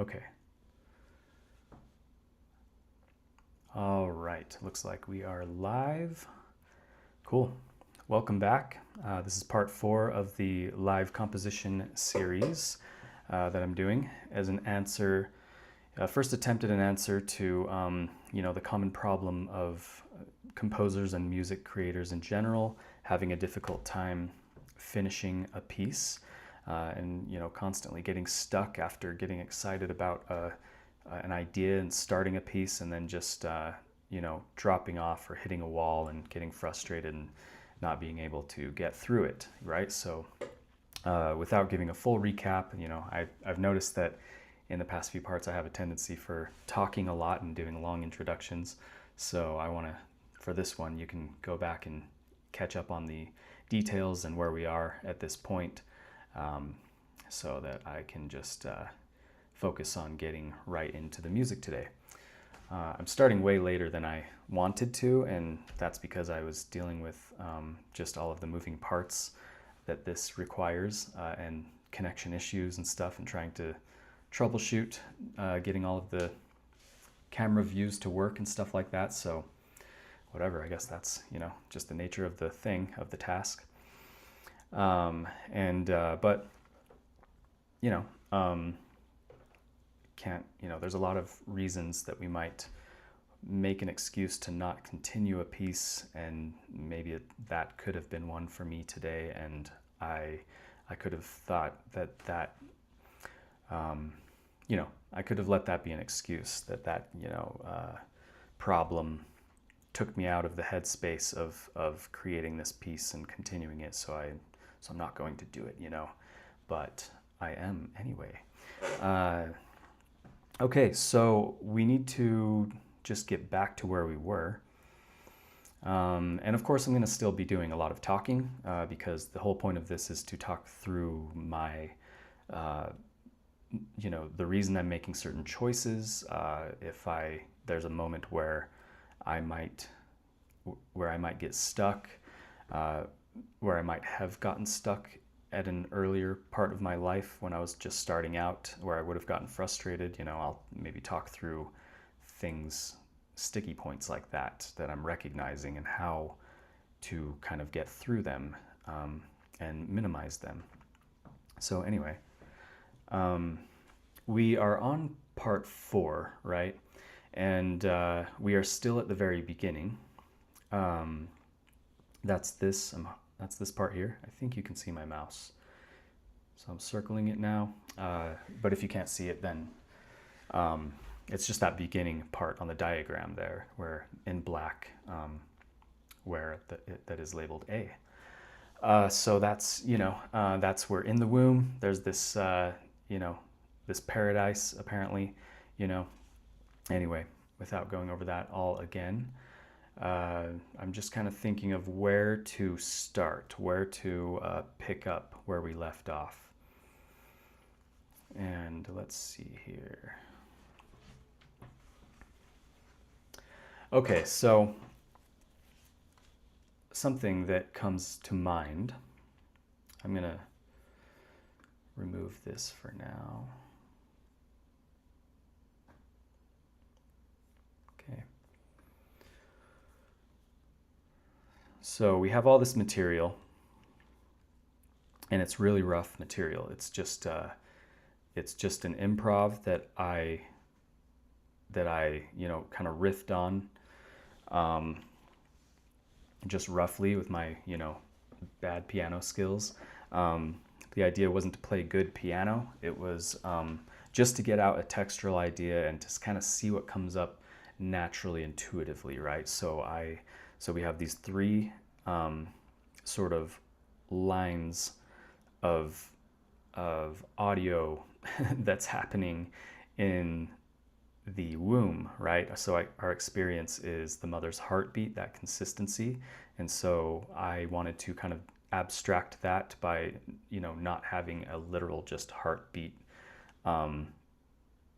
Okay. All right, looks like we are live. Cool. Welcome back. This is part 4 of the live composition series that I'm doing as an answer, first attempt at an answer to, the common problem of composers and music creators in general having a difficult time finishing a piece and, constantly getting stuck after getting excited about an idea and starting a piece and then just, dropping off or hitting a wall and getting frustrated and not being able to get through it, right? So without giving a full recap, I've noticed that in the past few parts I have a tendency for talking a lot and doing long introductions. So I want to, for this one, you can go back and catch up on the details and where we are at this point so that I can just focus on getting right into the music today. I'm starting way later than I wanted to, and that's because I was dealing with just all of the moving parts that this requires and connection issues and stuff, and trying to troubleshoot getting all of the camera views to work and stuff like that. So whatever, I guess that's, just the nature of the thing, of the task. But can't, there's a lot of reasons that we might make an excuse to not continue a piece, and maybe that could have been one for me today, and I could have thought that I could have let that be an excuse, that problem took me out of the headspace of creating this piece and continuing it, so I'm not going to do it, but I am anyway. Okay, so we need to just get back to where we were. And of course, I'm going to still be doing a lot of talking because the whole point of this is to talk through my, the reason I'm making certain choices. If there's a moment where I might get stuck, where I might have gotten stuck at an earlier part of my life when I was just starting out, where I would have gotten frustrated, I'll maybe talk through things, sticky points like that I'm recognizing, and how to kind of get through them and minimize them. So anyway, we are on part 4, right? And we are still at the very beginning. That's this part here. I think you can see my mouse. So I'm circling it now. But if you can't see it, then it's just that beginning part on the diagram there, where in black, where that is labeled A. So that's, that's we're in the womb. There's this, this paradise, apparently, Anyway, without going over that all again, I'm just kind of thinking of where to start, where to pick up where we left off. And let's see here. Okay, so something that comes to mind, I'm going to remove this for now. Okay. So we have all this material, and it's really rough material. It's just an improv that I kind of riffed on, just roughly with my, bad piano skills. The idea wasn't to play good piano. It was just to get out a textural idea and to kind of see what comes up naturally, intuitively, right? So we have these 3 sort of lines of audio that's happening in the womb, right? So our experience is the mother's heartbeat, that consistency. And so I wanted to kind of abstract that by, not having a literal just heartbeat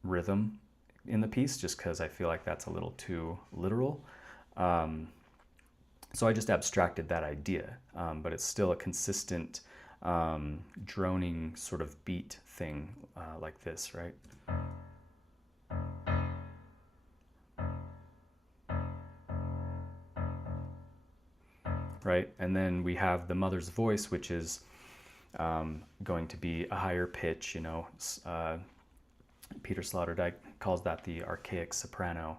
rhythm in the piece, just because I feel like that's a little too literal. So I just abstracted that idea, but it's still a consistent droning sort of beat thing like this, right? right? And then we have the mother's voice, which is going to be a higher pitch, Peter Sloterdijk calls that the archaic soprano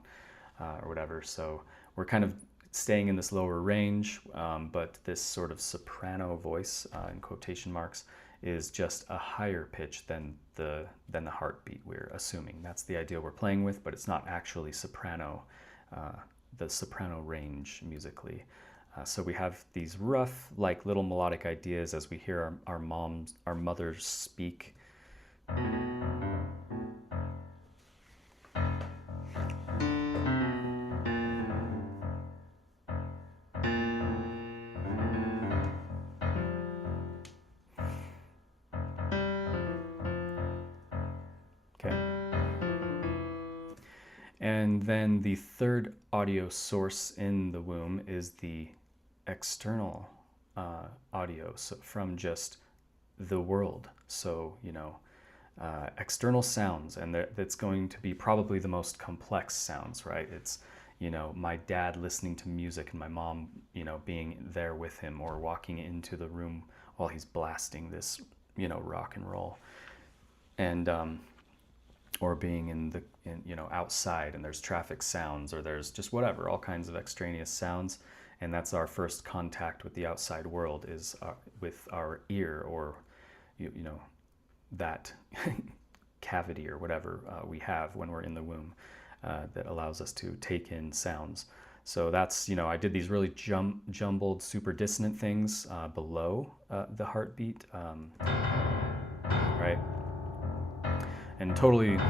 or whatever. So we're kind of staying in this lower range, but this sort of soprano voice, in quotation marks, is just a higher pitch than the heartbeat we're assuming. That's the idea we're playing with, but it's not actually soprano, the soprano range musically. So we have these rough, like little melodic ideas as we hear our mothers speak. And then the third audio source in the womb is the external audio, so from just the world. So, external sounds, and that's going to be probably the most complex sounds, right? It's, my dad listening to music and my mom, being there with him, or walking into the room while he's blasting this, rock and roll. And, or being outside and there's traffic sounds, or there's just whatever, all kinds of extraneous sounds. And that's our first contact with the outside world, is with our ear, or, that cavity or whatever we have when we're in the womb that allows us to take in sounds. So that's, I did these really jumbled, super dissonant things below the heartbeat, right? And totally, right,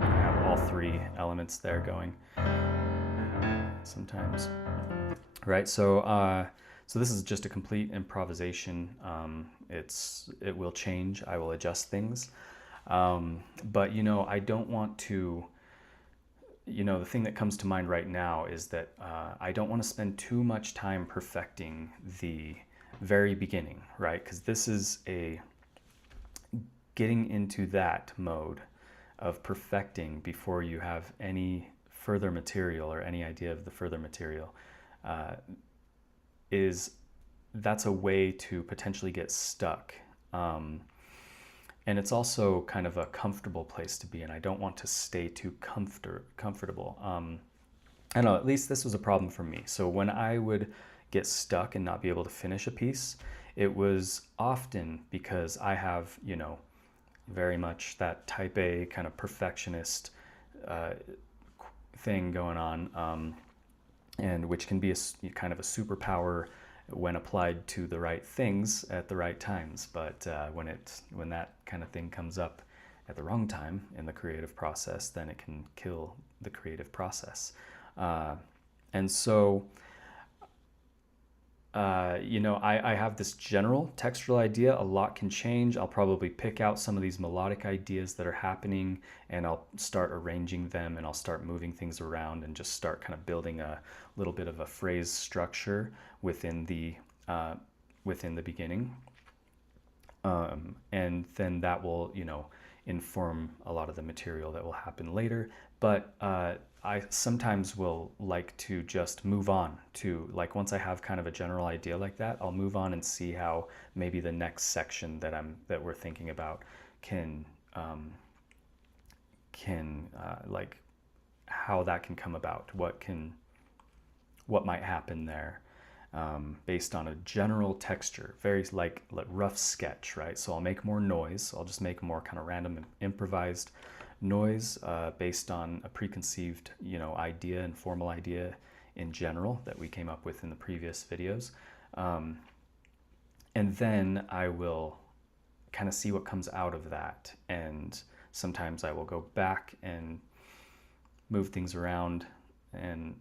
I have all three elements there going sometimes, right? So so this is just a complete improvisation. It will change, I will adjust things, but I don't want to, the thing that comes to mind right now is that I don't want to spend too much time perfecting the very beginning, right? Because this is getting into that mode of perfecting before you have any further material, or any idea of the further material, that's a way to potentially get stuck. And it's also kind of a comfortable place to be in. I don't want to stay too comfortable. I don't know, at least this was a problem for me. So when I would get stuck and not be able to finish a piece, it was often because I have, very much that type A kind of perfectionist thing going on, and which can be a kind of a superpower when applied to the right things at the right times. But when that kind of thing comes up at the wrong time in the creative process, then it can kill the creative process. And so I have this general textural idea. A lot can change. I'll probably pick out some of these melodic ideas that are happening, and I'll start arranging them, and I'll start moving things around, and just start kind of building a little bit of a phrase structure within the beginning. And then that will, inform a lot of the material that will happen later. But I sometimes will like to just move on to, like, once I have kind of a general idea like that, I'll move on and see how maybe the next section that we're thinking about can like how that can come about, what might happen there, based on a general texture, very like rough sketch, right? So I'll make more noise. I'll just make more kind of random and improvised noise based on a preconceived, idea and formal idea in general that we came up with in the previous videos. And then I will kind of see what comes out of that. And sometimes I will go back and move things around, and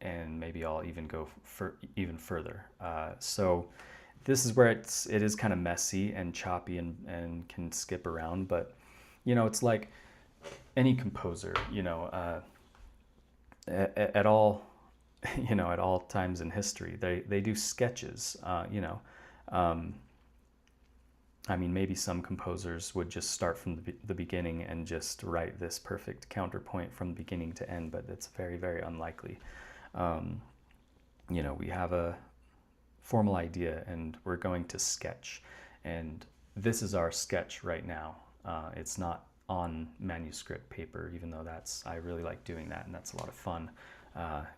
maybe I'll even go even further. So this is where it is kind of messy and choppy and can skip around, but it's like any composer, at all, at all times in history, they do sketches, I mean, maybe some composers would just start from the beginning and just write this perfect counterpoint from beginning to end, but it's very, very unlikely. You know, we have a formal idea and we're going to sketch, and this is our sketch right now. It's not on manuscript paper, even though I really like doing that, and that's a lot of fun.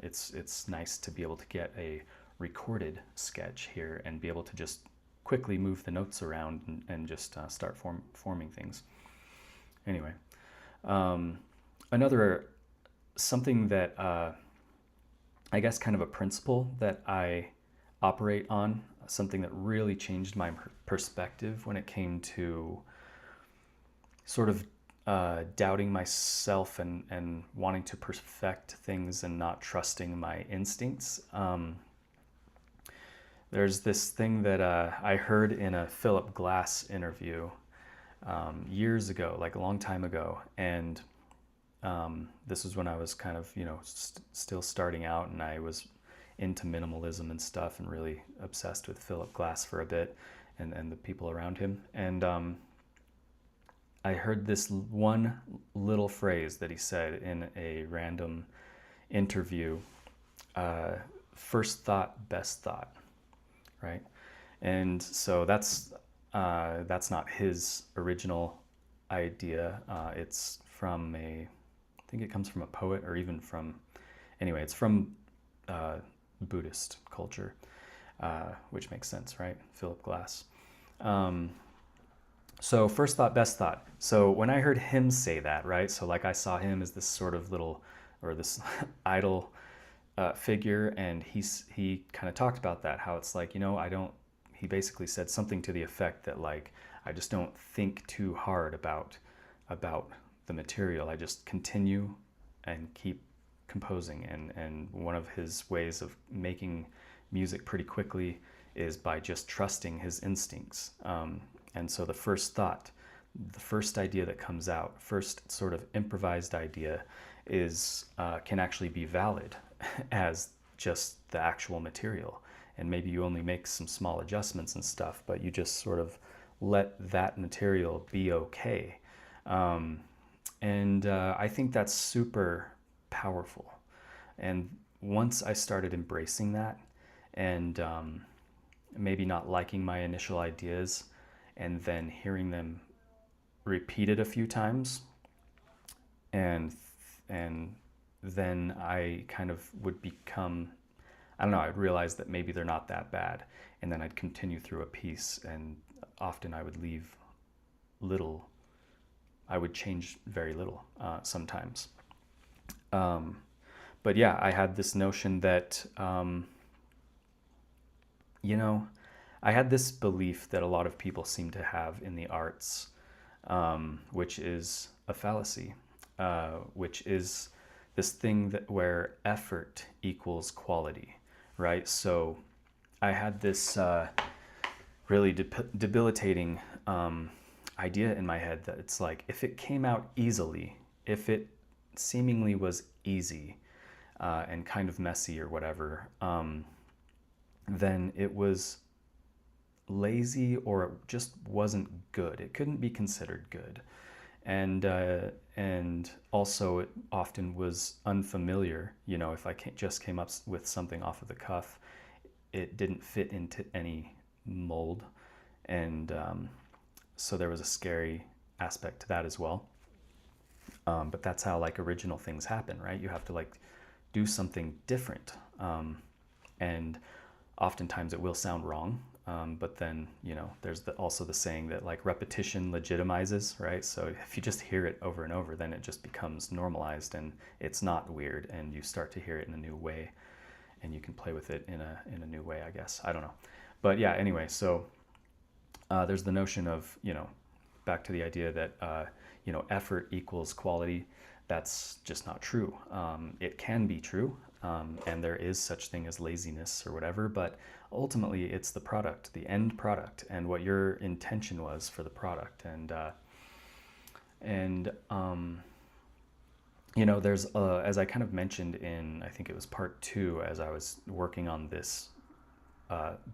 It's nice to be able to get a recorded sketch here and be able to just quickly move the notes around and just start forming things. Anyway, something that I guess kind of a principle that I operate on, something that really changed my perspective when it came to sort of doubting myself and wanting to perfect things and not trusting my instincts. There's this thing that I heard in a Philip Glass interview years ago, like a long time ago, and this was when I was kind of, you know, still starting out, and I was into minimalism and stuff and really obsessed with Philip Glass for a bit and the people around him. And I heard this one little phrase that he said in a random interview, first thought, best thought, right? And so that's not his original idea. It's from I think it comes from a poet, or even anyway, it's from Buddhist culture, which makes sense, right? Philip Glass. So first thought, best thought. So when I heard him say that, right? So like I saw him as this sort of this idol figure, and he kind of talked about that, how it's like, you know, he basically said something to the effect that, like, I just don't think too hard about the material. I just continue and keep composing, and one of his ways of making music pretty quickly is by just trusting his instincts. And so the first thought, the first idea that comes out, first sort of improvised idea, can actually be valid as just the actual material. And maybe you only make some small adjustments and stuff, but you just sort of let that material be okay. And I think that's super powerful. And once I started embracing that, and maybe not liking my initial ideas, and then hearing them repeated a few times, and then I kind of would become, I don't know, I'd realize that maybe they're not that bad, and then I'd continue through a piece, and often I would leave little, I would change very little sometimes. But yeah, I had this notion that, you know, I had this belief that a lot of people seem to have in the arts, which is a fallacy, which is this thing where effort equals quality, right? So I had this really debilitating idea in my head that it's like, if it came out easily, if it seemingly was easy and kind of messy or whatever, then it was lazy, or it just wasn't good. It couldn't be considered good. And also it often was unfamiliar. You know, if I just came up with something off of the cuff, it didn't fit into any mold. And so there was a scary aspect to that as well. But that's how, like, original things happen, right? You have to, like, do something different. And oftentimes it will sound wrong. But then, you know, there's also the saying that, like, repetition legitimizes, right? So if you just hear it over and over, then it just becomes normalized, and it's not weird, and you start to hear it in a new way, and you can play with it in a new way, I guess. I don't know. But yeah, anyway, so there's the notion of, you know, back to the idea that, you know, effort equals quality. That's just not true. It can be true, and there is such thing as laziness or whatever, but ultimately it's the product, the end product, and what your intention was for the product. And you know, there's as I kind of mentioned in, I think it was part 2, as I was working on this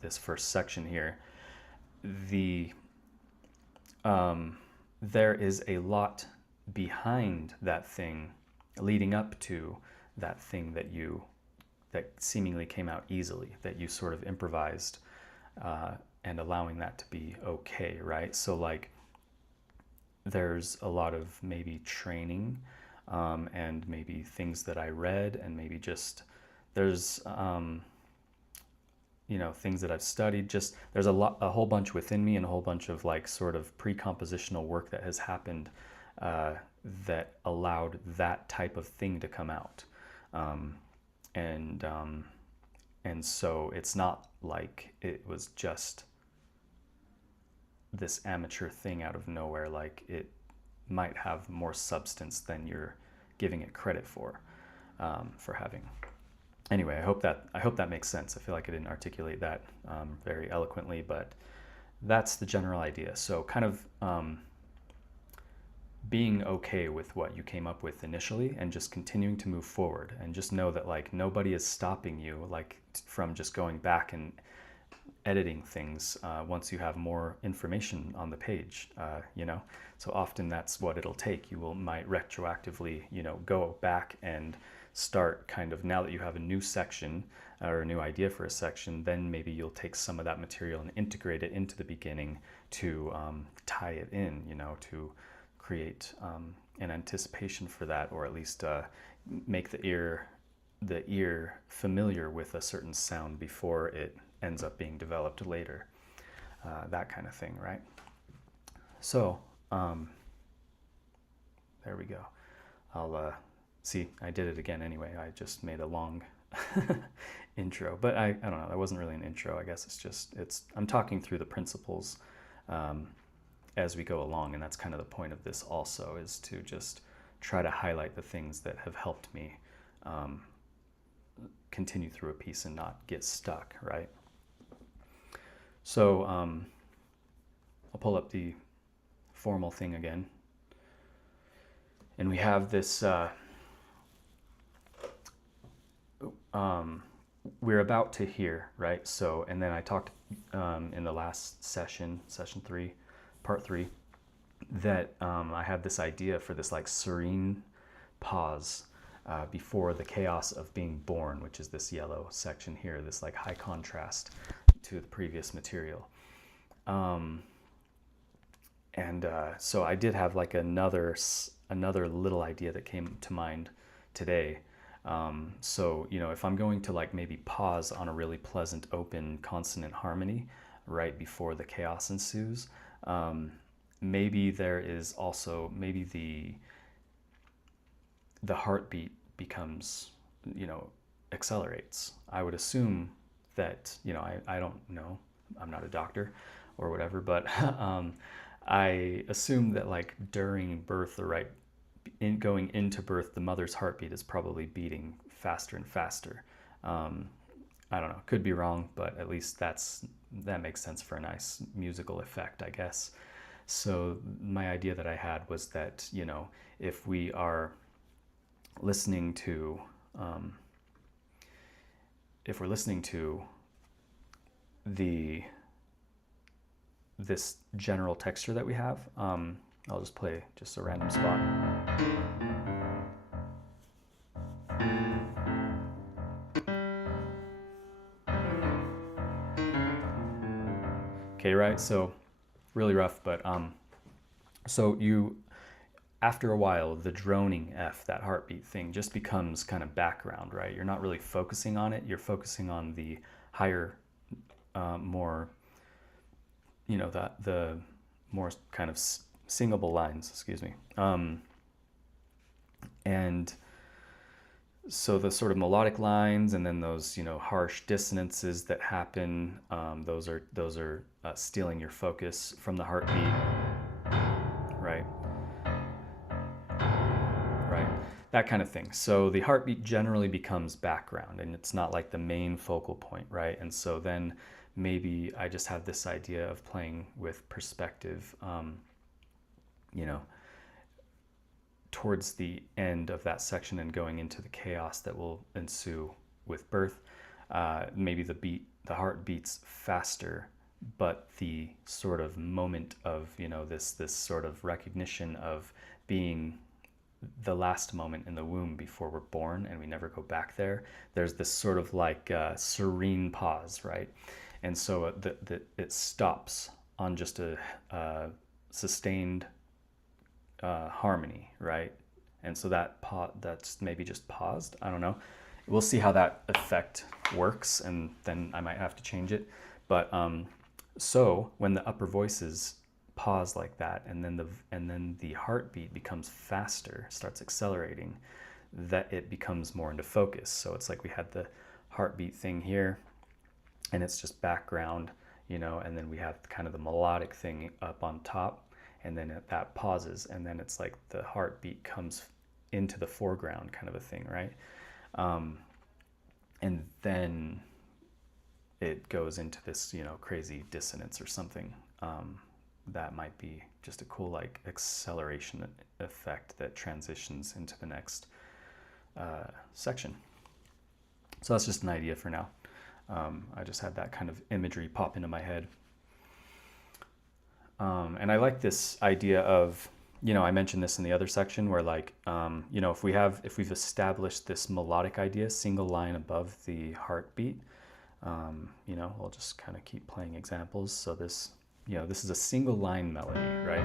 this first section here, there is a lot behind that thing leading up to that thing that seemingly came out easily, that you sort of improvised, and allowing that to be okay, right? So like there's a lot of maybe training, and maybe things that I read, and maybe just there's things that I've studied. Just there's a whole bunch within me, and a whole bunch of like sort of pre-compositional work that has happened, that allowed that type of thing to come out. And so it's not like it was just this amateur thing out of nowhere. Like it might have more substance than you're giving it credit for having. Anyway, I hope that makes sense. I feel like I didn't articulate that very eloquently, but that's the general idea. So kind of being okay with what you came up with initially, and just continuing to move forward, and just know that like nobody is stopping you like from just going back and editing things once you have more information on the page, so often that's what it'll take. Might retroactively go back and start kind of, now that you have a new section or a new idea for a section, then maybe you'll take some of that material and integrate it into the beginning to tie it in, to create an anticipation for that, or at least make the ear familiar with a certain sound before it ends up being developed later, that kind of thing, right? So there we go. I'll see, I did it again anyway. I just made a long intro, but I don't know, that wasn't really an intro. I guess I'm talking through the principles as we go along, and that's kind of the point of this also, is to just try to highlight the things that have helped me continue through a piece and not get stuck, right? So I'll pull up the formal thing again, and we have this we're about to hear, right? So, and then I talked in the last session 3, part 3, that I had this idea for this like serene pause before the chaos of being born, which is this yellow section here, this like high contrast to the previous material. So I did have like another little idea that came to mind today. So, if I'm going to like maybe pause on a really pleasant open consonant harmony right before the chaos ensues, maybe there is also, maybe the heartbeat becomes, accelerates. I would assume that, I don't know, I'm not a doctor or whatever, but I assume that like during birth, going into birth, the mother's heartbeat is probably beating faster and faster. I don't know, could be wrong, but at least that makes sense for a nice musical effect, I guess. So my idea that I had was that, if we are listening to, if we're listening to this general texture that we have, I'll just play just a random spot. Okay, right, so really rough, but so after a while, the droning F, that heartbeat thing, just becomes kind of background, right? You're not really focusing on it, you're focusing on the higher, more, the more kind of singable lines, excuse me. And so the sort of melodic lines, and then those, harsh dissonances that happen, those are stealing your focus from the heartbeat, right? Right, that kind of thing. So the heartbeat generally becomes background, and it's not like the main focal point, right? And so then maybe I just have this idea of playing with perspective, towards the end of that section and going into the chaos that will ensue with birth. Maybe the heart beats faster but the sort of moment of, you know, this sort of recognition of being the last moment in the womb before we're born and we never go back there. There's this sort of like serene pause, right? And so it stops on just a sustained harmony, right? And so that's maybe just paused. I don't know. We'll see how that effect works, and then I might have to change it. But so when the upper voices pause like that, and then the heartbeat becomes faster, starts accelerating, that it becomes more into focus. So it's like we had the heartbeat thing here, and it's just background, you know, and then we have kind of the melodic thing up on top, and then that pauses, and then it's like the heartbeat comes into the foreground, kind of a thing, right? And then it goes into this, you know, crazy dissonance or something. That might be just a cool like acceleration effect that transitions into the next section. So that's just an idea for now. I just had that kind of imagery pop into my head. And I like this idea of, you know, I mentioned this in the other section where like, you know, if we've established this melodic idea, single line above the heartbeat, you know, I'll just kind of keep playing examples. So this, you know, this is a single line melody, right?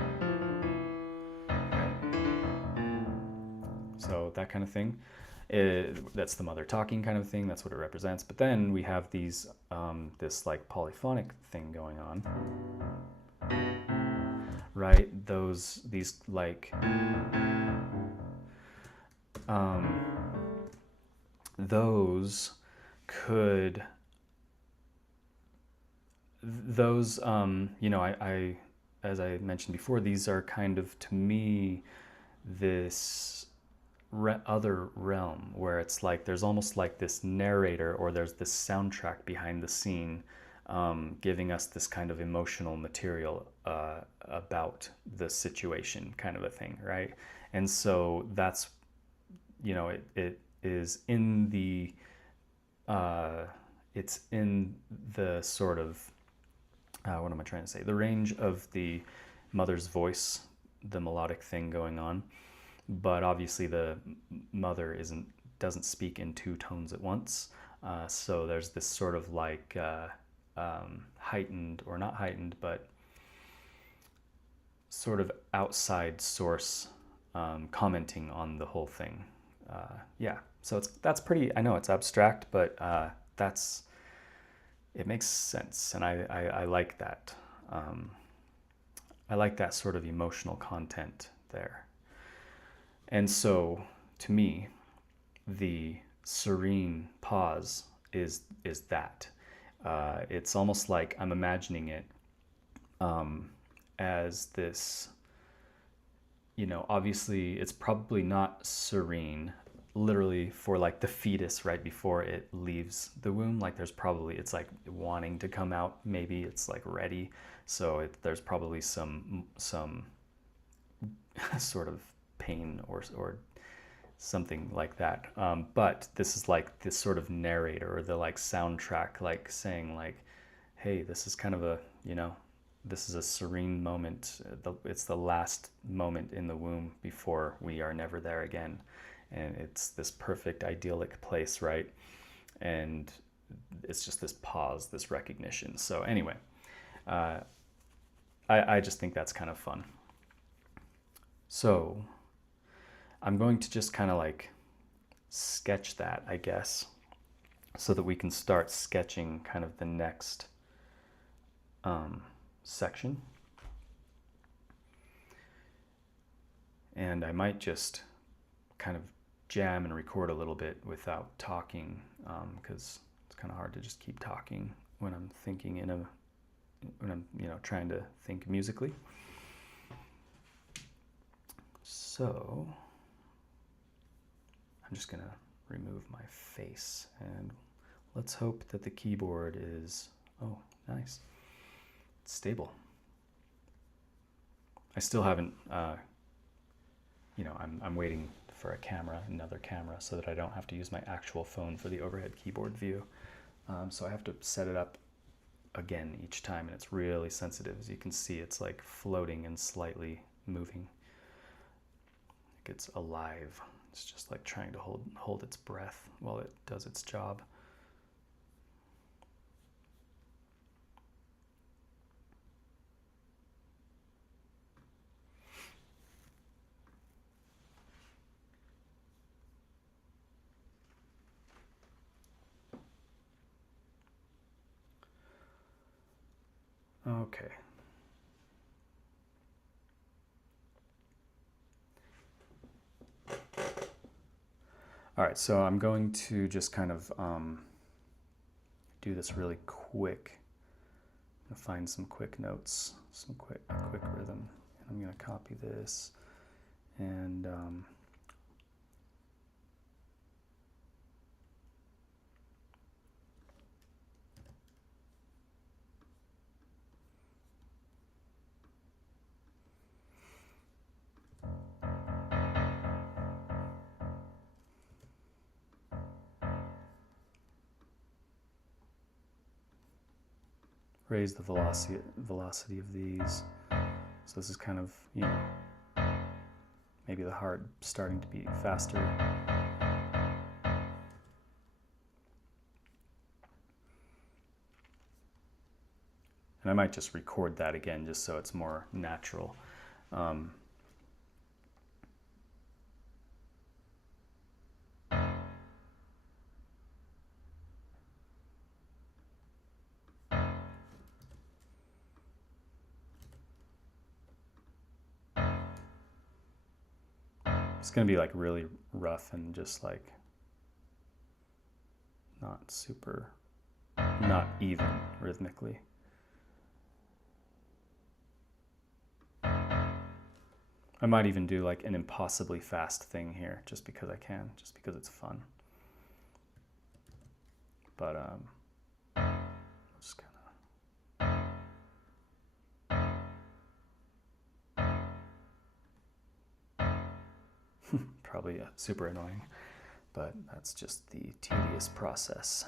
So that kind of thing. That's the mother talking kind of thing. That's what it represents. But then we have these, this like polyphonic thing going on, right? These like, those could, you know, I, as I mentioned before, these are kind of, to me, this other realm where it's like there's almost like this narrator, or there's this soundtrack behind the scene, giving us this kind of emotional material about the situation, kind of a thing, right? And so that's, you know, it is in the it's in the sort of what am I trying to say? The range of the mother's voice, the melodic thing going on, but obviously the mother doesn't speak in two tones at once. So there's this sort of like heightened, or not heightened, but sort of outside source commenting on the whole thing. Yeah, so that's pretty. I know it's abstract, but it makes sense, and I like that. I like that sort of emotional content there. And so, to me, the serene pause is that. It's almost like I'm imagining it as this, you know, obviously it's probably not serene literally for like the fetus right before it leaves the womb. Like it's like wanting to come out, maybe it's like ready, so there's probably some sort of pain or something like that, but this is like this sort of narrator, or the like soundtrack, like saying like, hey, this is kind of a, you know, this is a serene moment. It's the last moment in the womb before we are never there again. And it's this perfect idyllic place, right? And it's just this pause, this recognition. So anyway, I just think that's kind of fun. So I'm going to just kind of like sketch that, I guess, so that we can start sketching kind of the next section. And I might just kind of jam and record a little bit without talking, because it's kind of hard to just keep talking when I'm thinking when I'm, you know, trying to think musically. So I'm just gonna remove my face, and let's hope that the keyboard is, oh, nice, it's stable. I still haven't, you know, I'm waiting for another camera, so that I don't have to use my actual phone for the overhead keyboard view. So I have to set it up again each time, and it's really sensitive. As you can see, it's like floating and slightly moving. It's alive. It's just like trying to hold its breath while it does its job. Okay. All right, so I'm going to just kind of do this really quick. I'm gonna find some quick notes, a quick rhythm. And I'm gonna copy this and raise the velocity of these. So this is kind of, you know, maybe the heart starting to beat faster. And I might just record that again just so it's more natural. It's going to be like really rough and just like not even rhythmically. I might even do like an impossibly fast thing here just because I can, just because it's fun. But just kind of probably super annoying, but that's just the tedious process.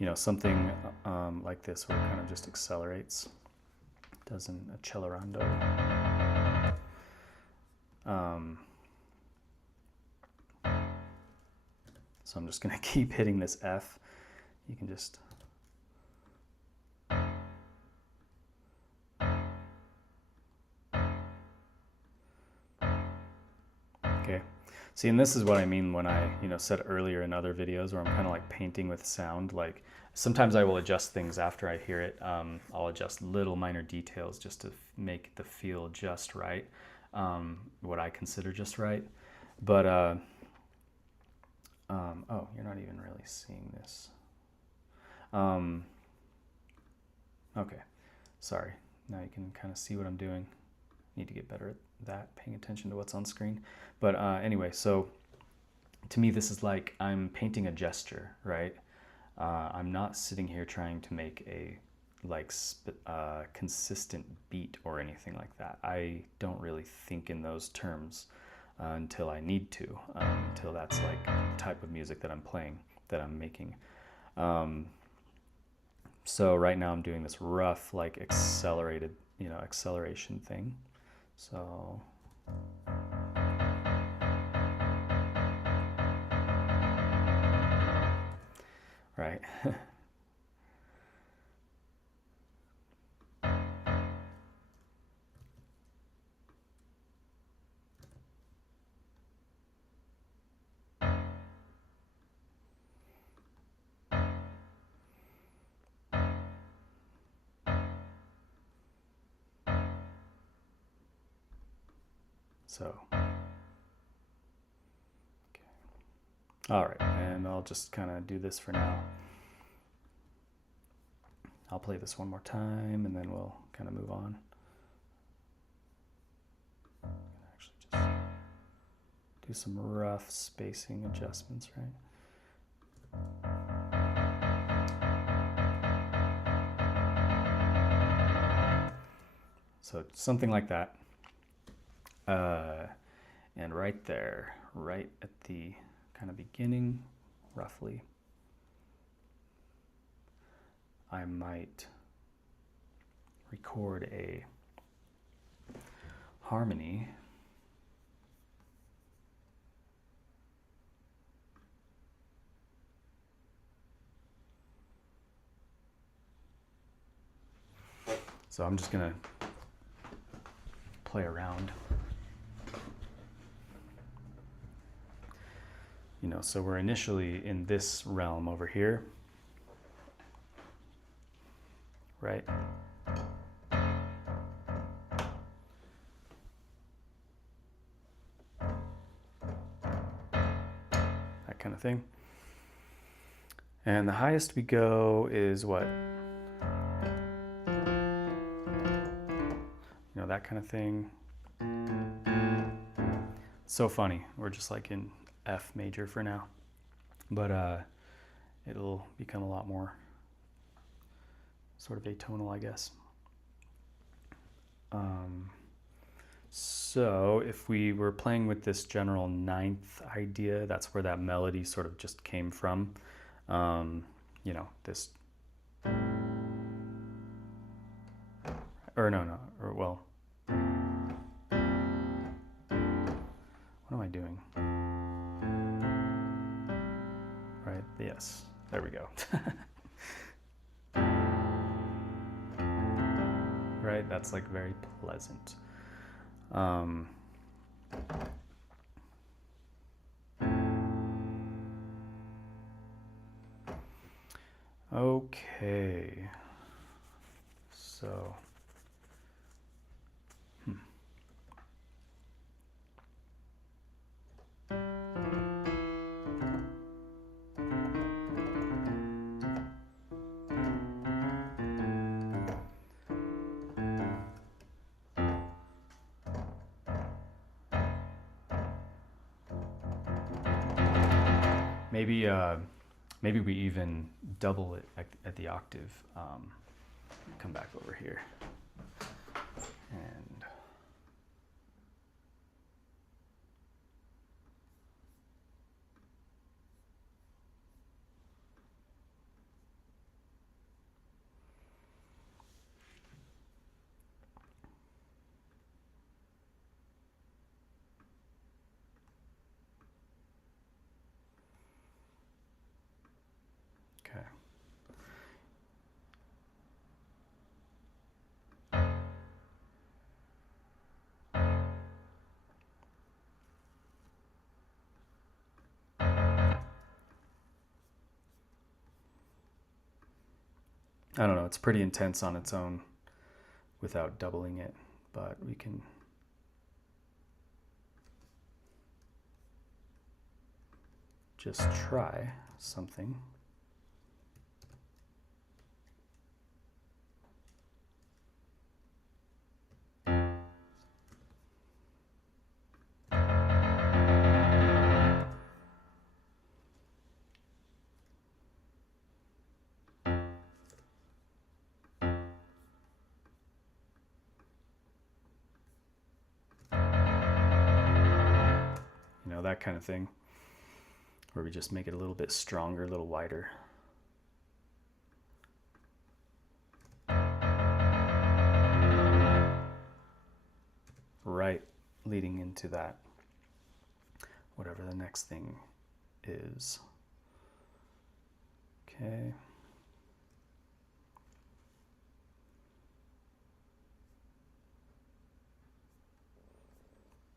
You know, something like this where it kind of just accelerates, does an accelerando. So I'm just going to keep hitting this F. You can just... Okay. See, and this is what I mean when I, said earlier in other videos where I'm kind of like painting with sound. Like sometimes I will adjust things after I hear it. I'll adjust little minor details just to make the feel just right, what I consider just right. But oh, you're not even really seeing this. Okay, sorry. Now you can kind of see what I'm doing. Need to get better at that, paying attention to what's on screen. But anyway, so to me this is like I'm painting a gesture, right? I'm not sitting here trying to make a consistent beat or anything like that. I don't really think in those terms until I need to, until that's like the type of music that I'm playing, that I'm making. So right now I'm doing this rough, like acceleration thing. So right. So, okay. All right, and I'll just kind of do this for now. I'll play this one more time and then we'll kind of move on. Actually just do some rough spacing adjustments, right? So something like that. And right there, right at the kind of beginning, roughly, I might record a harmony. So I'm just gonna play around. You know, so we're initially in this realm over here, right? That kind of thing. And the highest we go is what? You know, that kind of thing. So funny. We're just like in F major for now. But it'll become a lot more sort of atonal, I guess. So if we were playing with this general ninth idea, that's where that melody sort of just came from. You know, this, or no, or well, what am I doing? Right, yes, there we go. Right, that's like very pleasant. Okay, so maybe we even double it at the octave. Come back over here and okay. I don't know, it's pretty intense on its own without doubling it, but we can just try something. You know, that kind of thing, where we just make it a little bit stronger, a little wider. Right, leading into that, whatever the next thing is. Okay.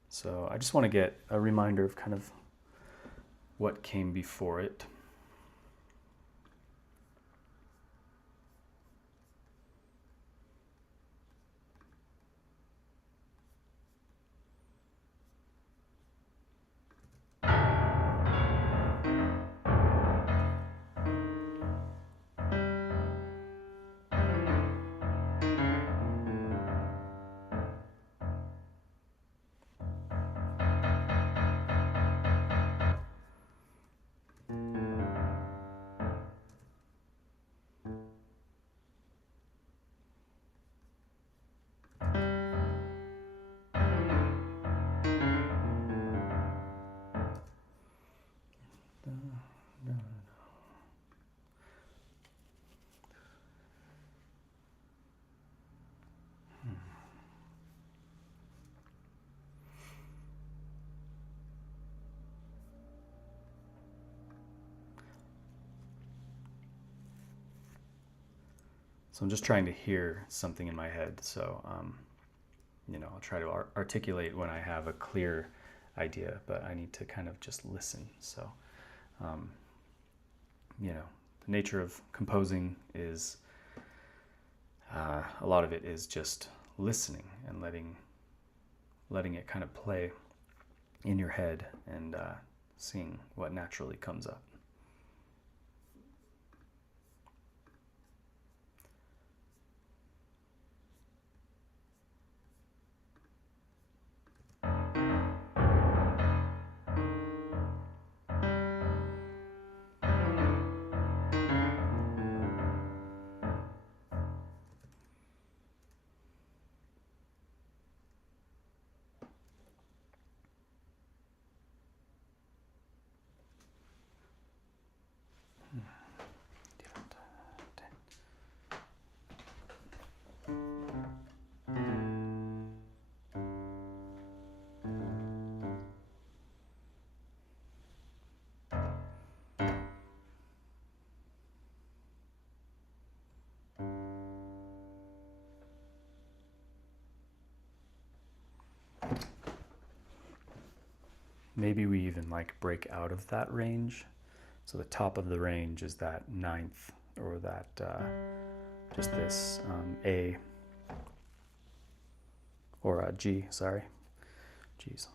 So I just want to get a reminder of kind of what came before it. So I'm just trying to hear something in my head. So, I'll try to articulate when I have a clear idea, but I need to kind of just listen. So, the nature of composing is a lot of it is just listening and letting it kind of play in your head and seeing what naturally comes up. Maybe we even break out of that range. So the top of the range is that ninth, or that just this A, or G, sorry. G's.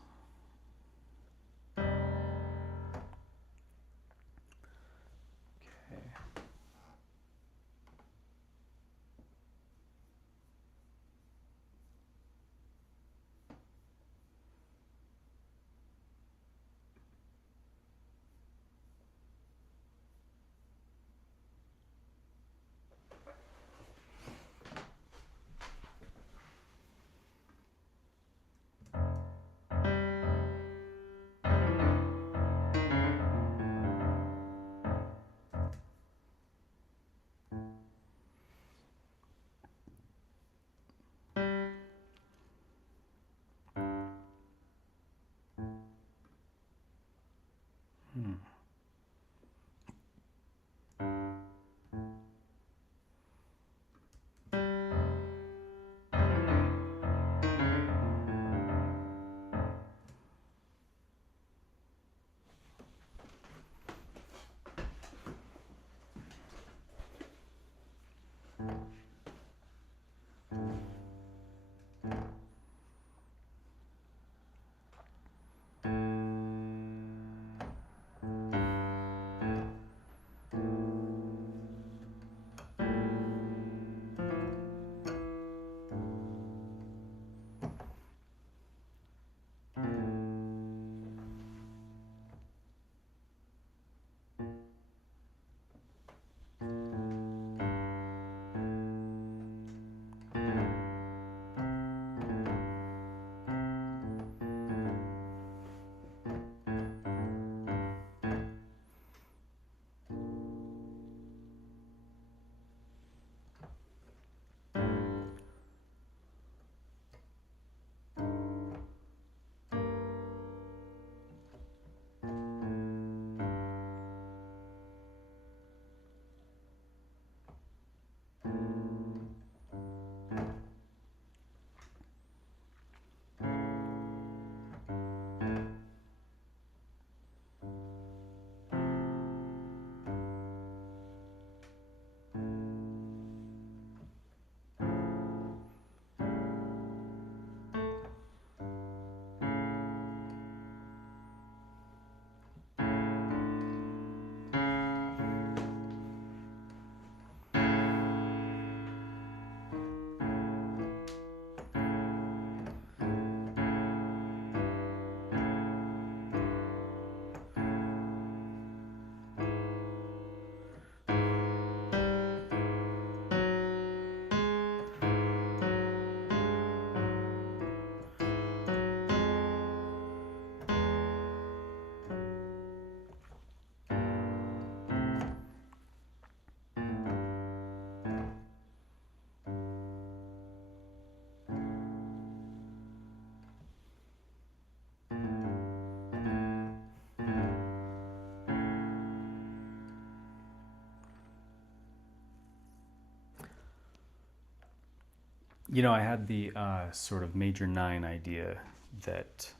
You know, I had the sort of major 9 idea that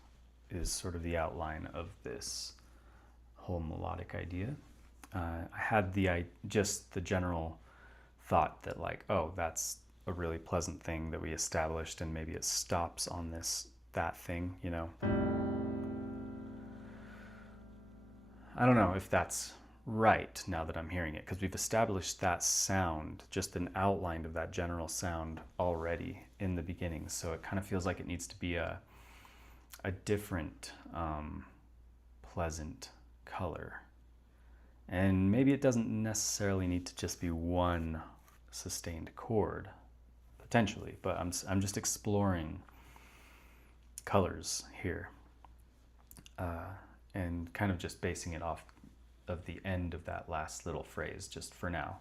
is sort of the outline of this whole melodic idea. I had just the general thought that like, oh, that's a really pleasant thing that we established, and maybe it stops on that thing, you know. I don't know if that's right now that I'm hearing it, because we've established that sound, just an outline of that general sound already in the beginning. So it kind of feels like it needs to be a different pleasant color. And maybe it doesn't necessarily need to just be one sustained chord, potentially, but I'm just exploring colors here, and kind of just basing it off of the end of that last little phrase, just for now.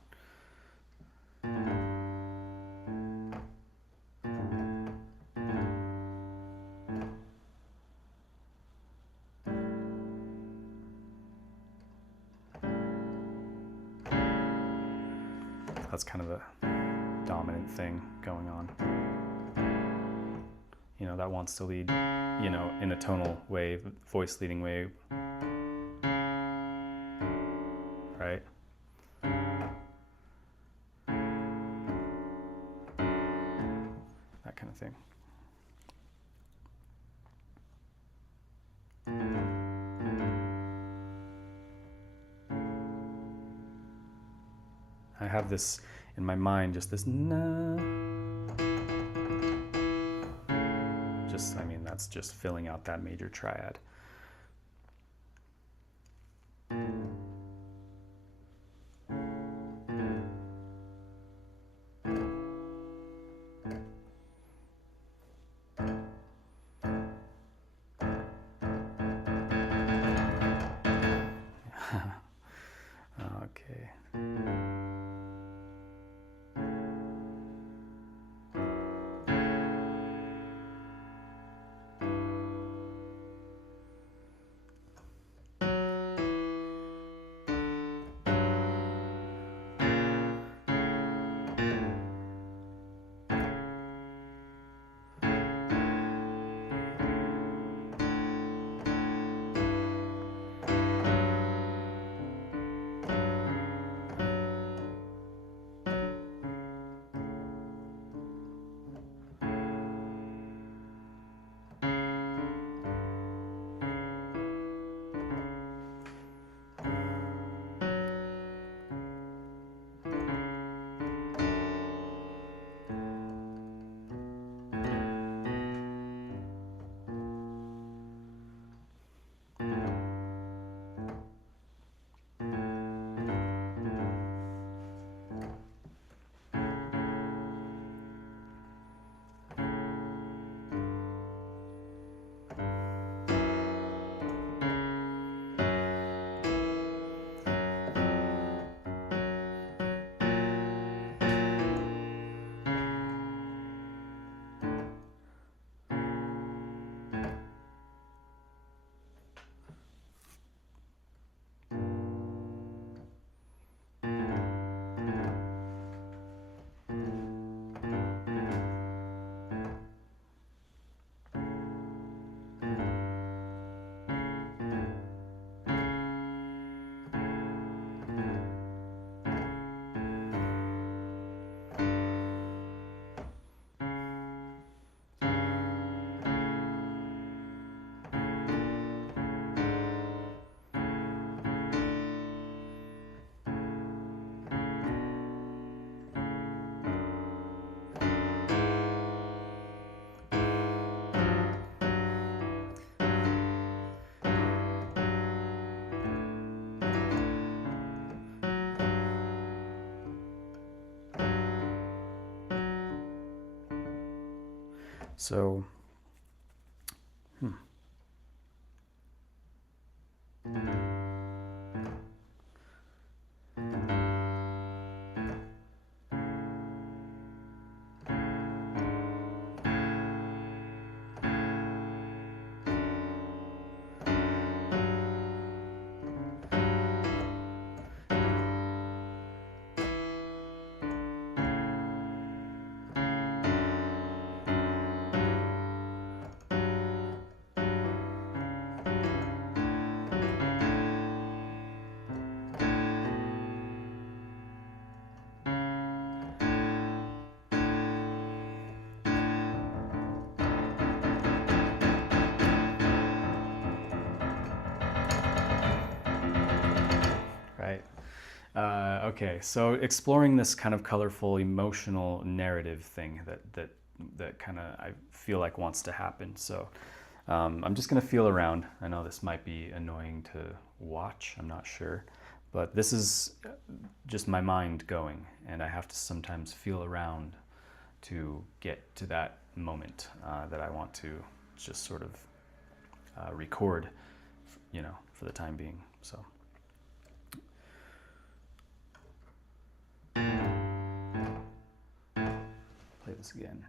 That's kind of a dominant thing going on. You know, that wants to lead, you know, in a tonal way, voice leading way, right? That kind of thing. I have this in my mind, just this na. Just, I mean, that's just filling out that major triad. Okay. So, Okay, so exploring this kind of colorful emotional narrative thing that kind of I feel like wants to happen. So I'm just gonna feel around. I know this might be annoying to watch, I'm not sure, but this is just my mind going, and I have to sometimes feel around to get to that moment that I want to just sort of record, you know, for the time being. So. Play this again.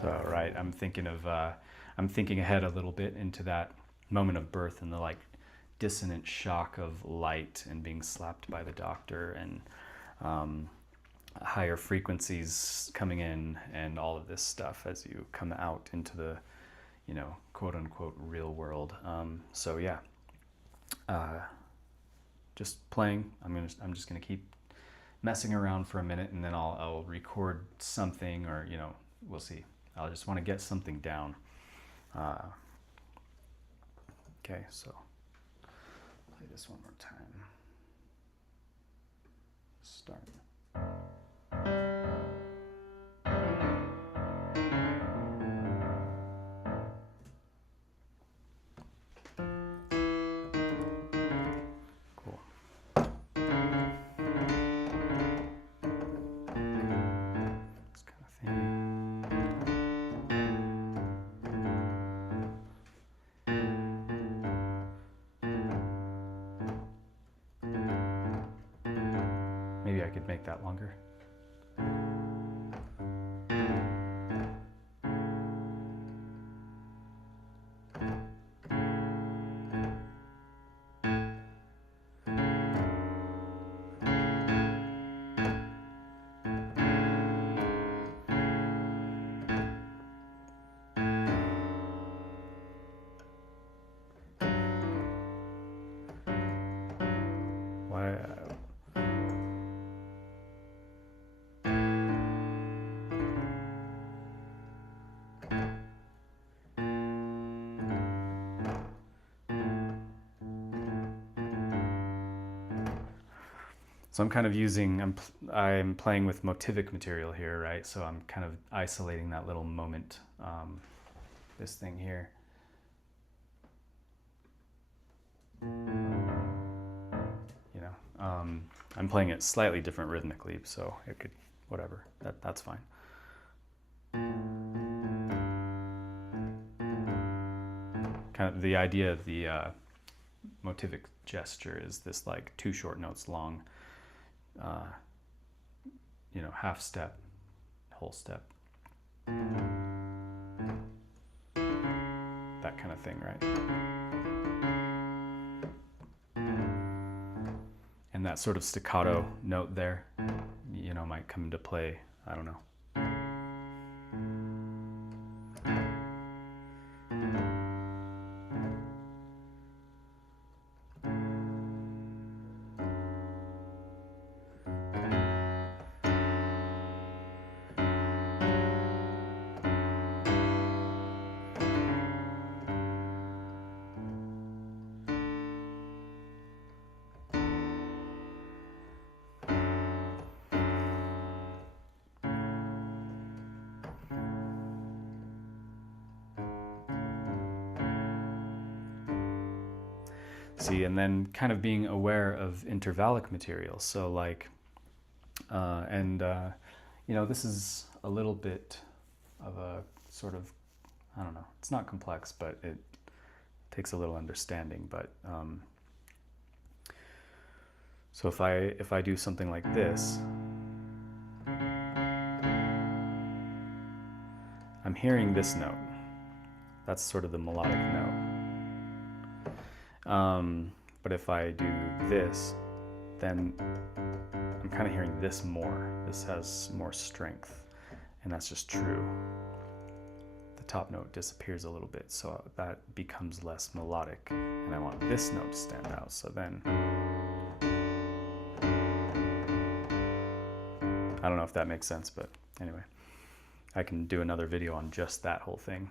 So, right, I'm thinking ahead a little bit into that moment of birth and the like dissonant shock of light and being slapped by the doctor, and higher frequencies coming in, and all of this stuff as you come out into the, you know, quote unquote real world. So yeah, just playing. I'm just gonna keep messing around for a minute, and then I'll record something, or, you know, we'll see. I just want to get something down. Okay, so play this one more time. Start. Cool. This kind of thing. Maybe I could make that longer. Why? So I'm kind of I'm playing with motivic material here, right? So I'm kind of isolating that little moment, this thing here. You know, I'm playing it slightly different rhythmically, so it could, whatever, that's fine. Kind of the idea of the motivic gesture is this like 2 short notes long, you know, half step, whole step, that kind of thing, right? And that sort of staccato note there, you know, might come into play, I don't know. See, and then kind of being aware of intervallic materials. So like, you know, this is a little bit of a sort of, I don't know, it's not complex, but it takes a little understanding. But so if I do something like this, I'm hearing this note. That's sort of the melodic note. But if I do this, then I'm kind of hearing this more. This has more strength, and that's just true. The top note disappears a little bit, so that becomes less melodic, and I want this note to stand out. So then, I don't know if that makes sense, but anyway, I can do another video on just that whole thing.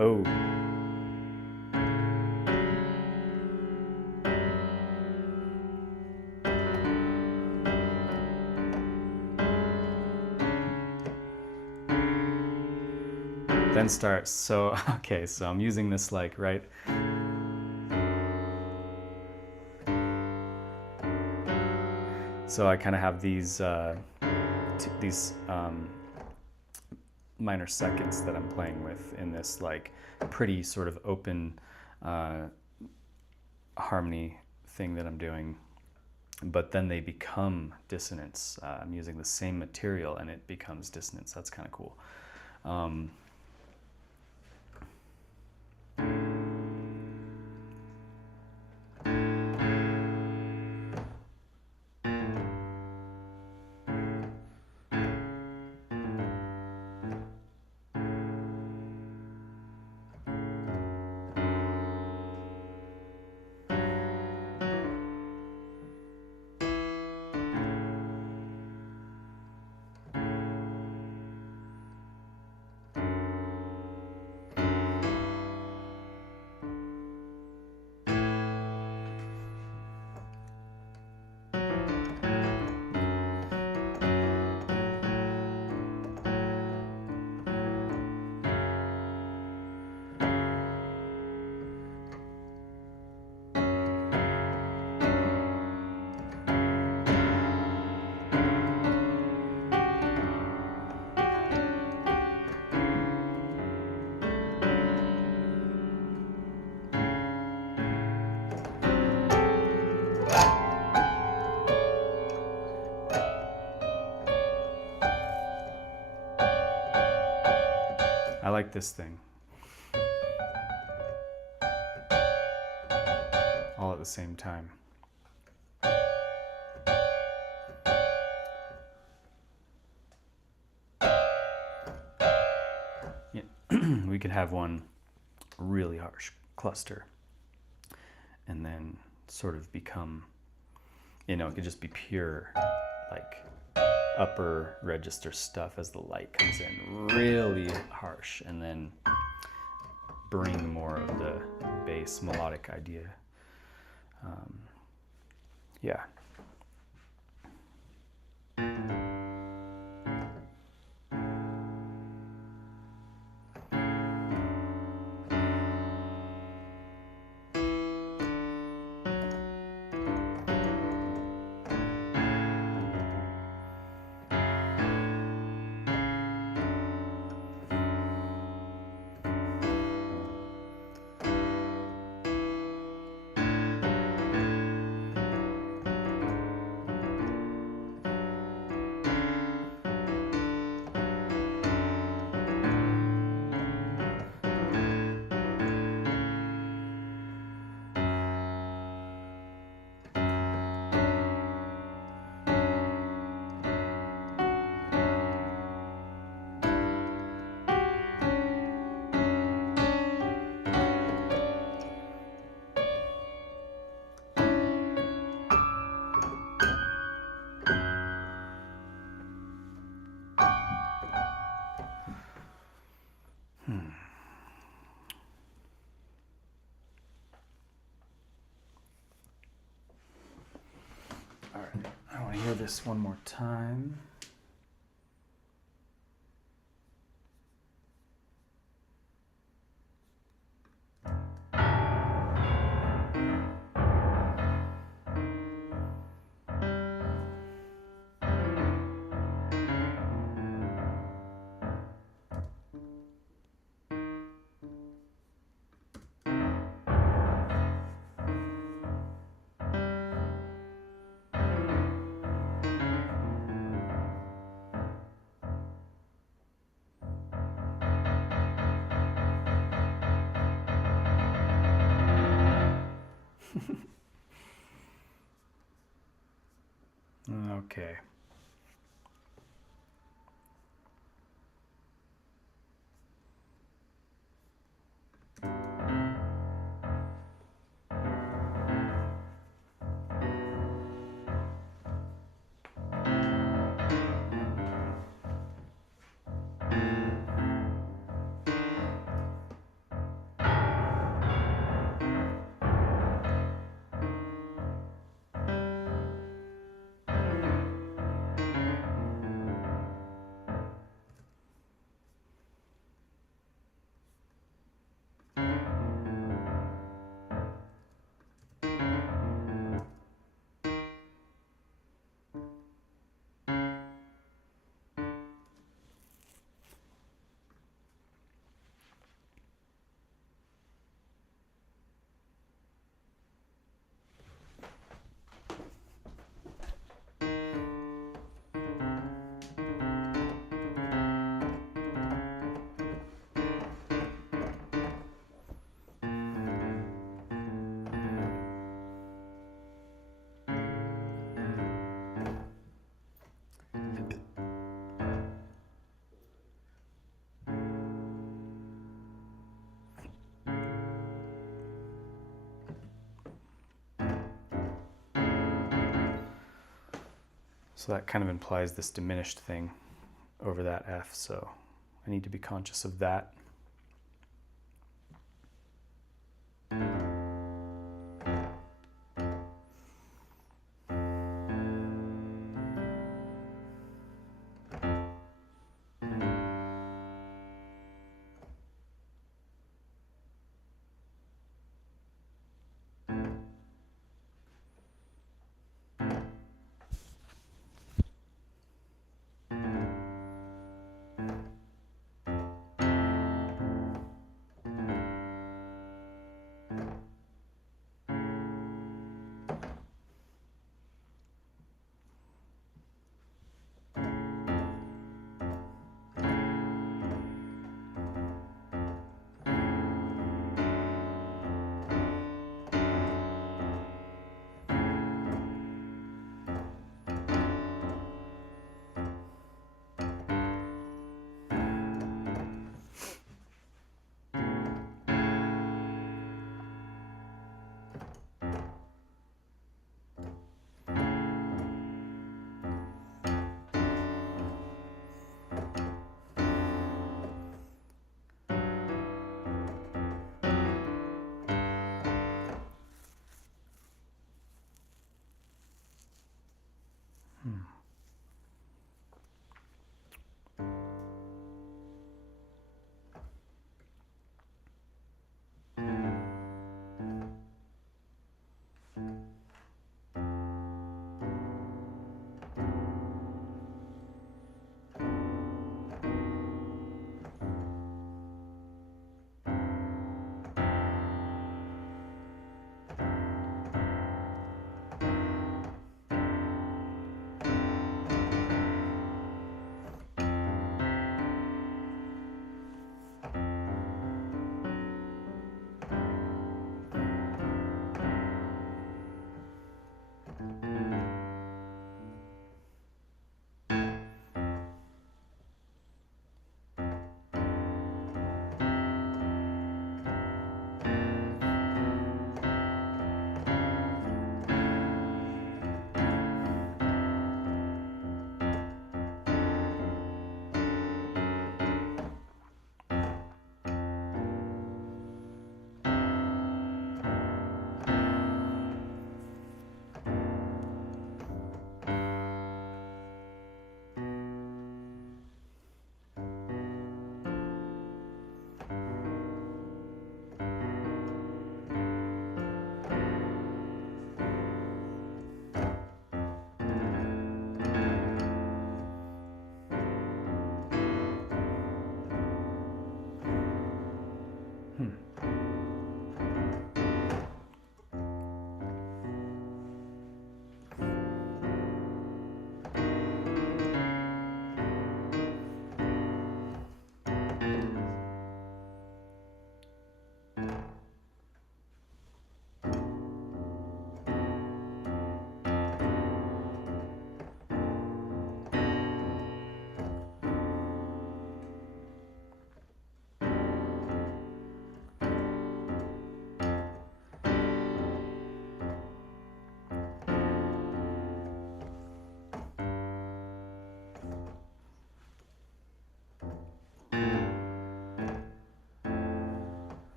Oh. Then starts, so, okay, so I'm using this like, right? So I kind of have these minor seconds that I'm playing with in this like pretty sort of open harmony thing that I'm doing, but then they become dissonance. I'm using the same material and it becomes dissonance. That's kind of cool. I like this thing. All at the same time. Yeah. We could have one really harsh cluster and then sort of become, you know, it could just be pure like upper register stuff as the light comes in, really harsh, and then bring more of the bass melodic idea. Yeah. over this one more time. Okay. So that kind of implies this diminished thing over that F, so I need to be conscious of that.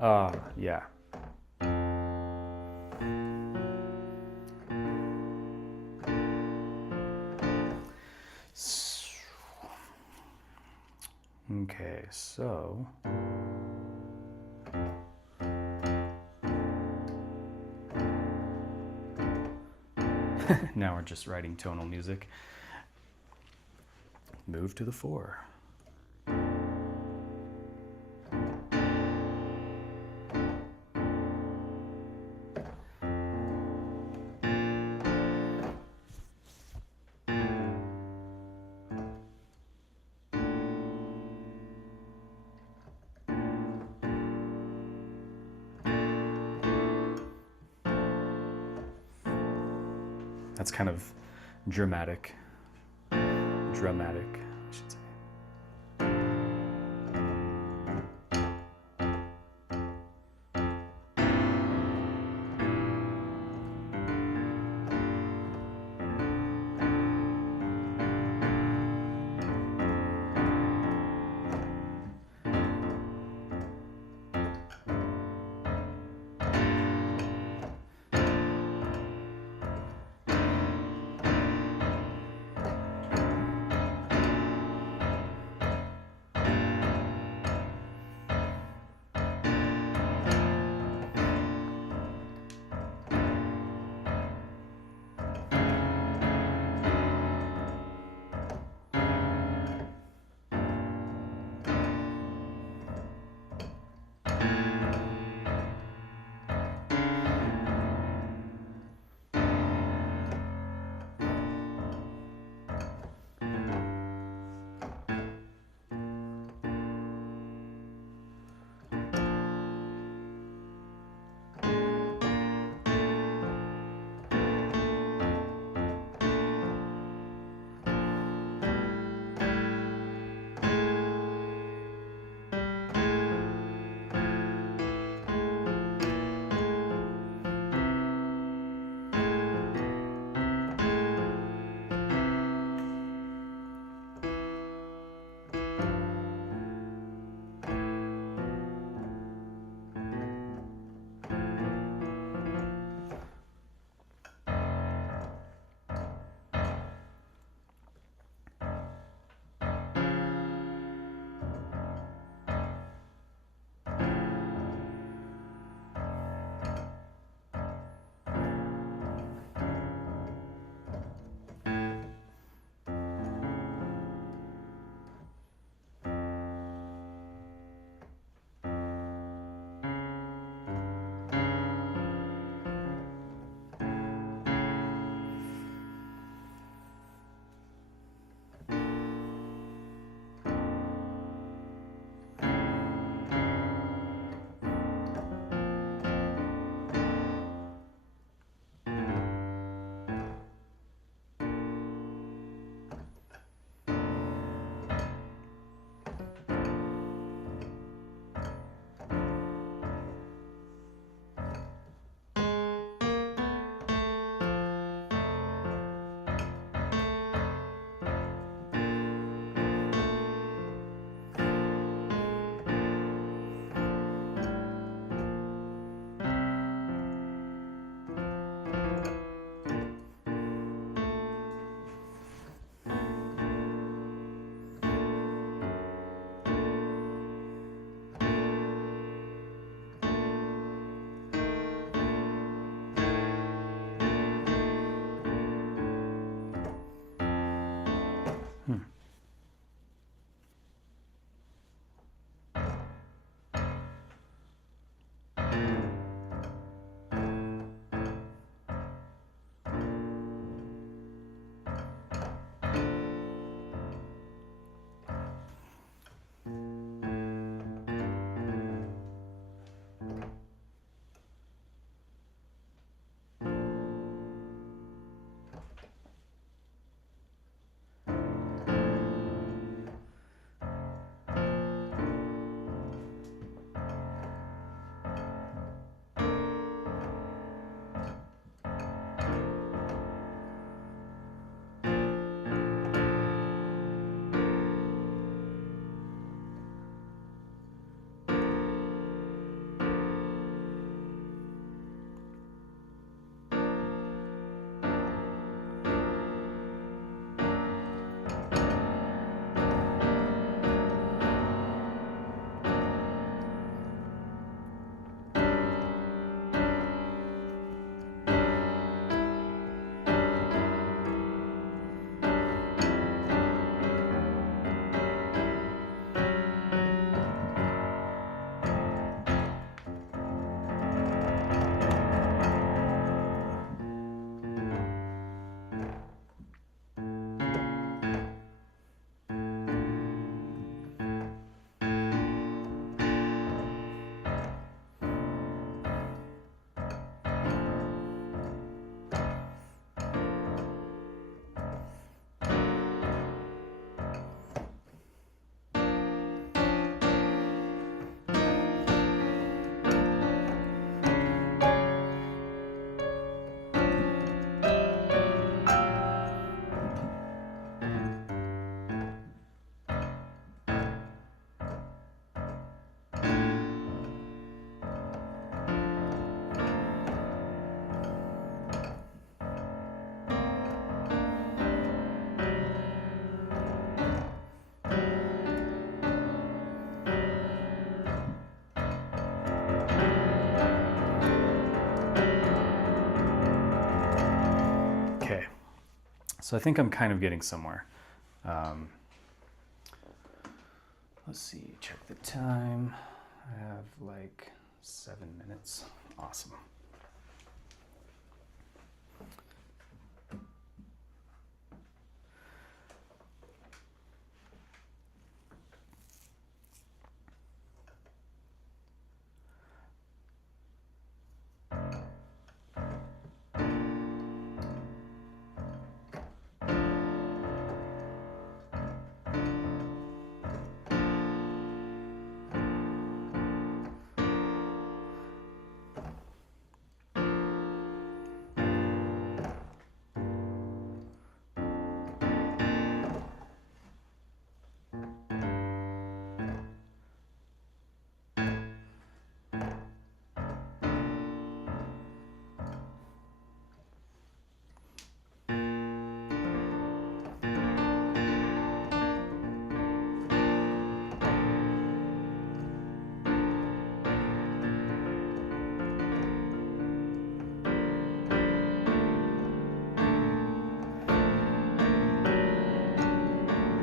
Yeah. Okay, so now we're just writing tonal music. Move to the 4. That's kind of dramatic, I should say. So I think I'm kind of getting somewhere. Let's see, check the time. I have like 7 minutes. Awesome.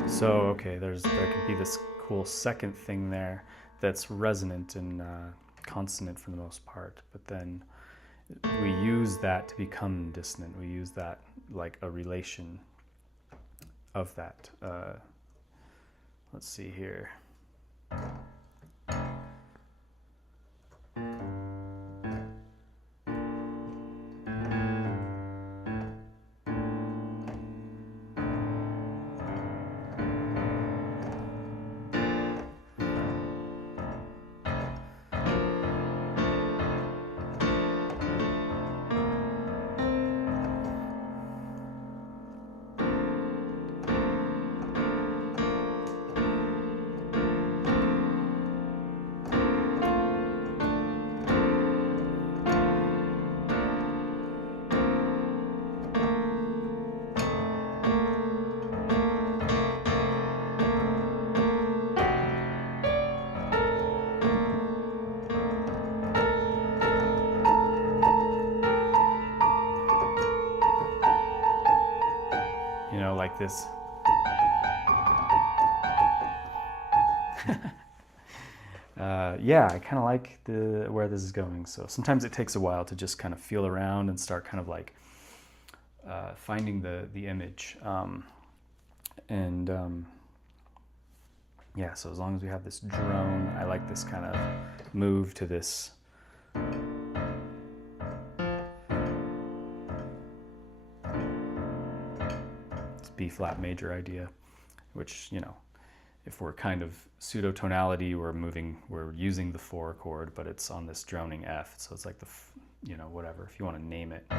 So, okay, there could be this cool second thing there that's resonant and consonant for the most part, but then we use that to become dissonant. We use that like a relation of that. Let's see here. You know, like this. Yeah, I kind of like where this is going. So sometimes it takes a while to just kind of feel around and start kind of like finding the image. Yeah, so as long as we have this drone, I like this kind of move to this. B flat major idea, which, you know, if we're kind of pseudo tonality, we're using the 4 chord, but it's on this droning F, so it's like you know, whatever, if you want to name it,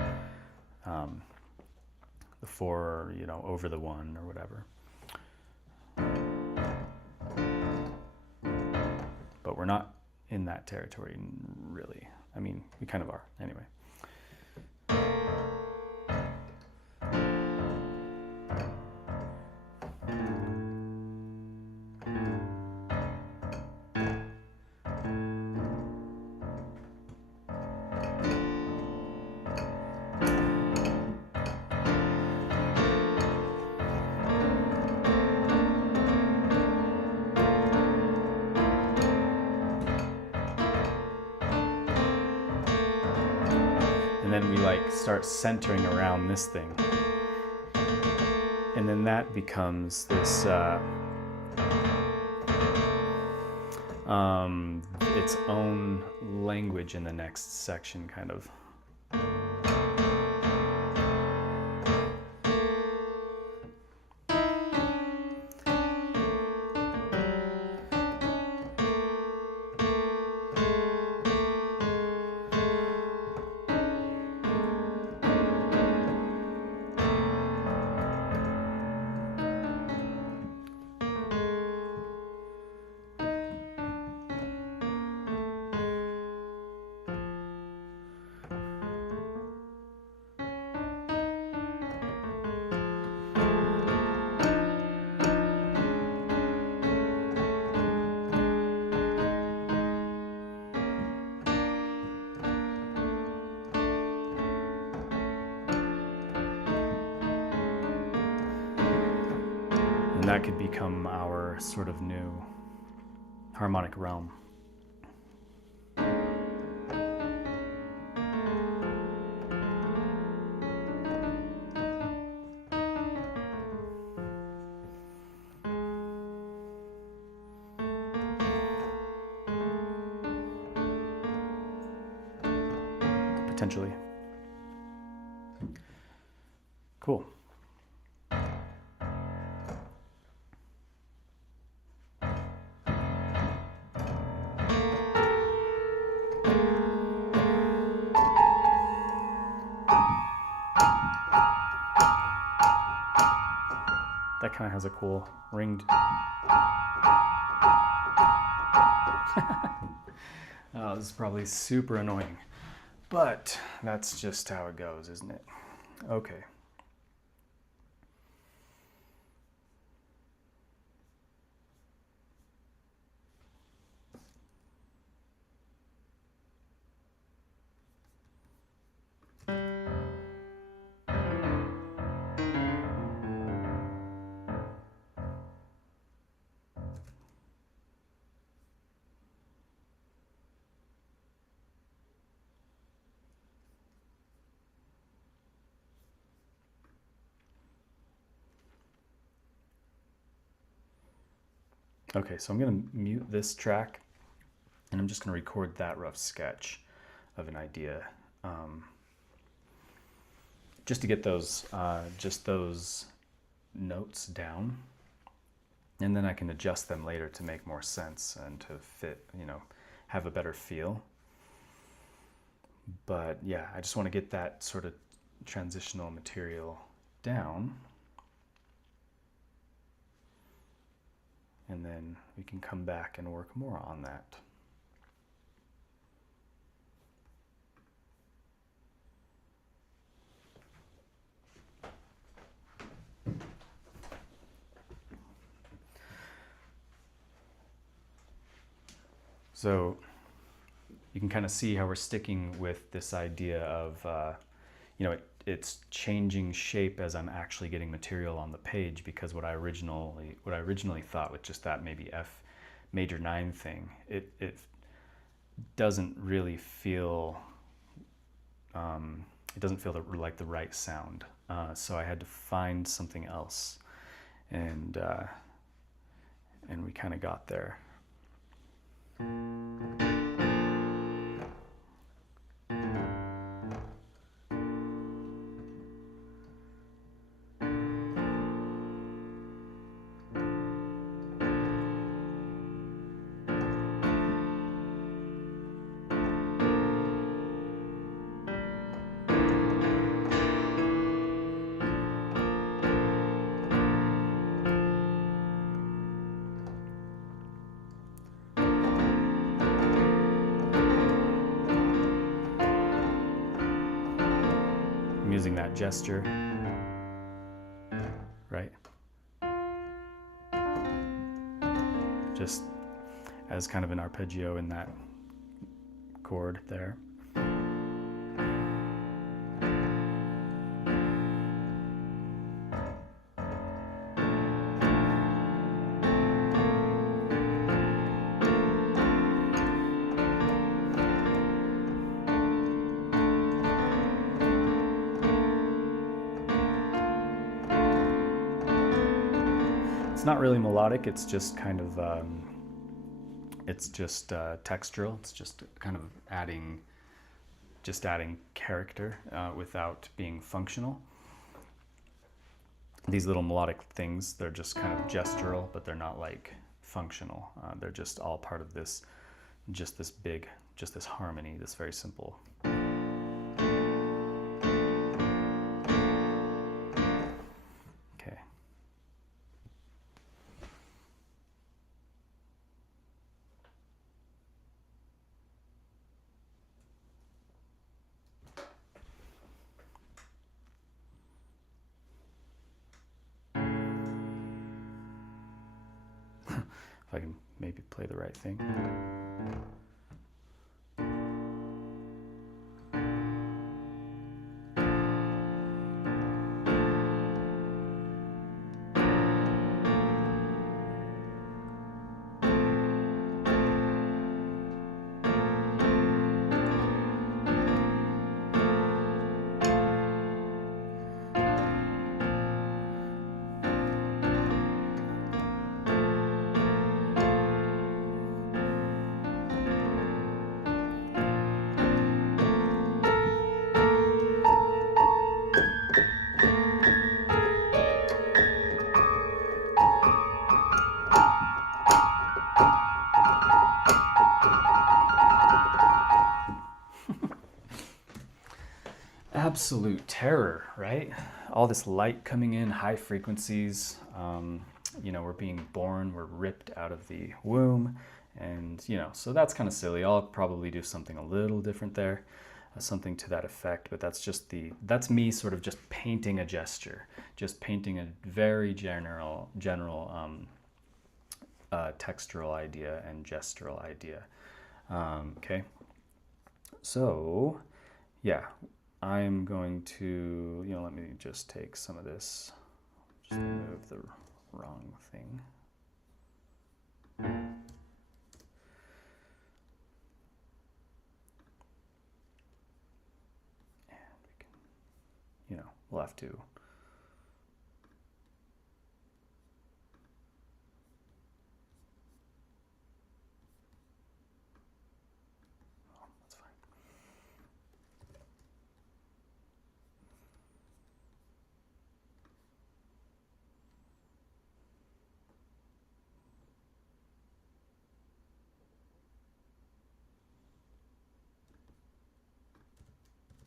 the 4, you know, over the 1 or whatever. But we're not in that territory, really. I mean, we kind of are, anyway. And then we like start centering around this thing. And then that becomes this its own language in the next section, kind of. that could become our sort of new harmonic realm. Potentially. Cool. That kind of has a cool ringed. Oh, this is probably super annoying, but that's just how it goes, isn't it? Okay. Okay, so I'm going to mute this track, and I'm just going to record that rough sketch of an idea, just to get those notes down, and then I can adjust them later to make more sense and to fit, have a better feel. But yeah, I just want to get that sort of transitional material down. And then we can come back and work more on that. So you can kind of see how we're sticking with this idea of, it's changing shape as I'm actually getting material on the page, because what I originally thought with just that maybe F major 9 thing, it doesn't really feel, it doesn't feel like the right sound. So I had to find something else, and we kind of got there. Using that gesture, right? Just as kind of an arpeggio in that chord there. Not really melodic, it's just kind of textural. It's just kind of adding character without being functional. These little melodic things, they're just kind of gestural, but they're not like functional. They're just all part of this harmony, this very simple. If I can maybe play the right thing. absolute terror, right? All this light coming in, high frequencies. You know, we're being born, we're ripped out of the womb, and you know, so that's kind of silly. I'll probably do something a little different there, something to that effect. But that's me sort of just painting a gesture, just painting a very general textural idea and gestural idea. Okay, so yeah, I'm going to, you know, let me just take some of this, just remove the wrong thing. And we can, you know, we'll have to. Oh, that's fine.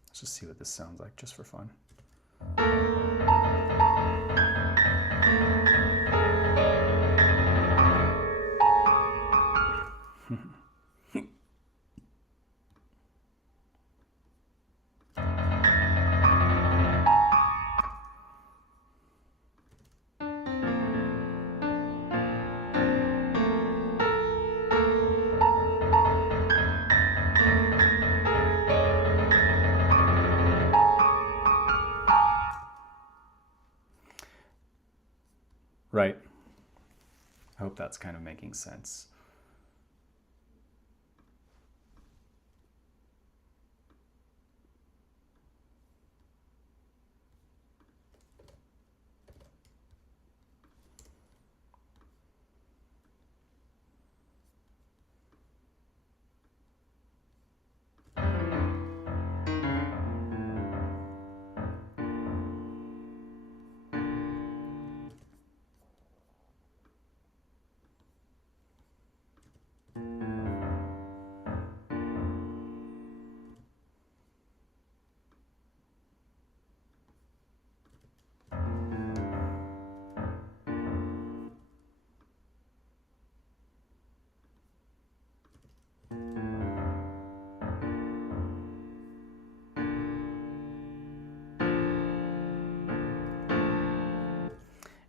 Let's just see what this sounds like, just for fun. Right. I hope that's kind of making sense.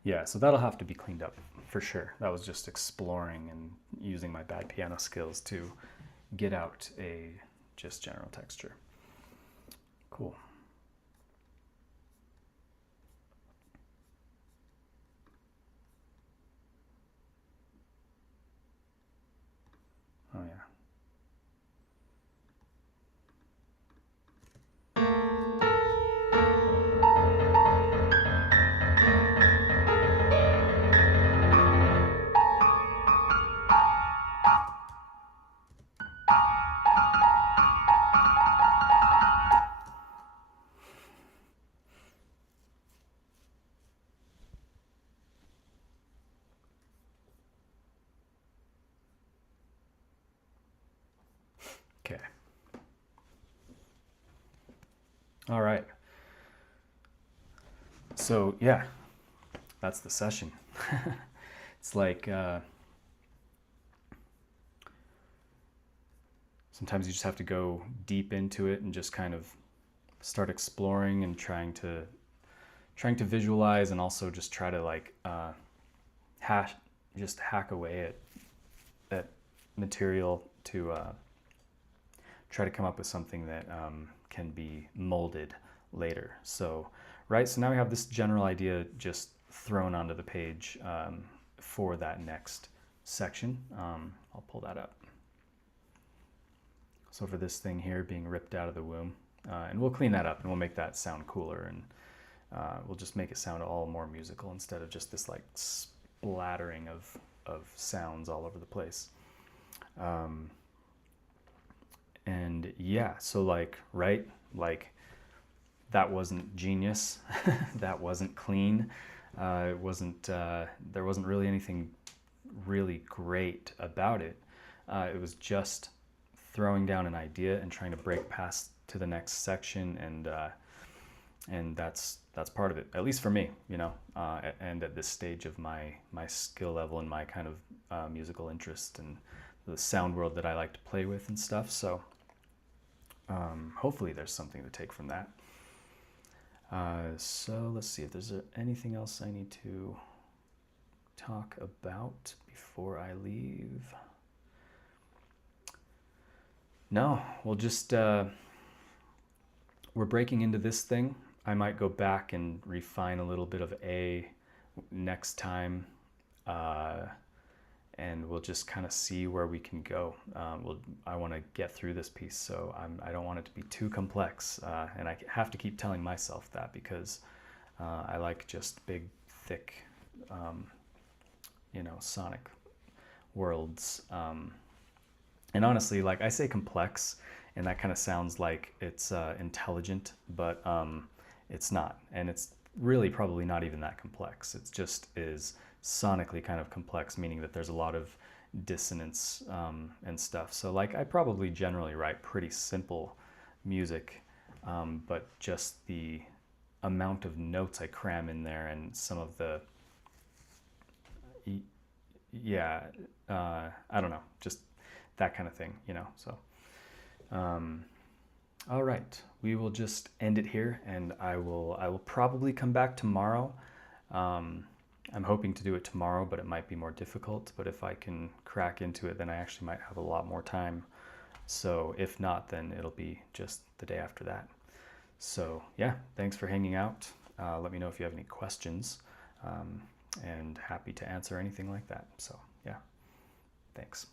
Yeah, so that'll have to be cleaned up for sure. That was just exploring and using my bad piano skills to get out a just general texture. Cool. Oh yeah. Okay. All right. So yeah, that's the session. It's like sometimes you just have to go deep into it and just kind of start exploring and trying to visualize, and also just try to like hack away at material to try to come up with something that can be molded later. So, right, so now we have this general idea just thrown onto the page for that next section. I'll pull that up. So for this thing here being ripped out of the womb, and we'll clean that up and we'll make that sound cooler, and we'll just make it sound all more musical instead of just this like splattering of sounds all over the place. And yeah, so like, right, like that wasn't genius. That wasn't clean. It wasn't, there wasn't really anything really great about it. It was just throwing down an idea and trying to break past to the next section, and and that's part of it, at least for me, you know, and at this stage of my skill level and my kind of musical interest and the sound world that I like to play with and stuff. So hopefully there's something to take from that. So let's see if there's anything else I need to talk about before I leave. No, we'll just, we're breaking into this thing. I might go back and refine a little bit of A next time, and we'll just kind of see where we can go. I want to get through this piece, so I don't want it to be too complex, and I have to keep telling myself that, because I like just big, thick, you know, sonic worlds. And honestly, like, I say complex, and that kind of sounds like it's intelligent, but it's not. And it's really probably not even that complex. It just is sonically kind of complex, meaning that there's a lot of dissonance and stuff. So, like, I probably generally write pretty simple music, but just the amount of notes I cram in there and some of the, yeah, I don't know, just that kind of thing, you know. So all right, we will just end it here, and I will probably come back tomorrow. I'm hoping to do it tomorrow, but it might be more difficult. But if I can crack into it, then I actually might have a lot more time. So if not, then it'll be just the day after that. So yeah, thanks for hanging out. Let me know if you have any questions, and happy to answer anything like that. So yeah, thanks.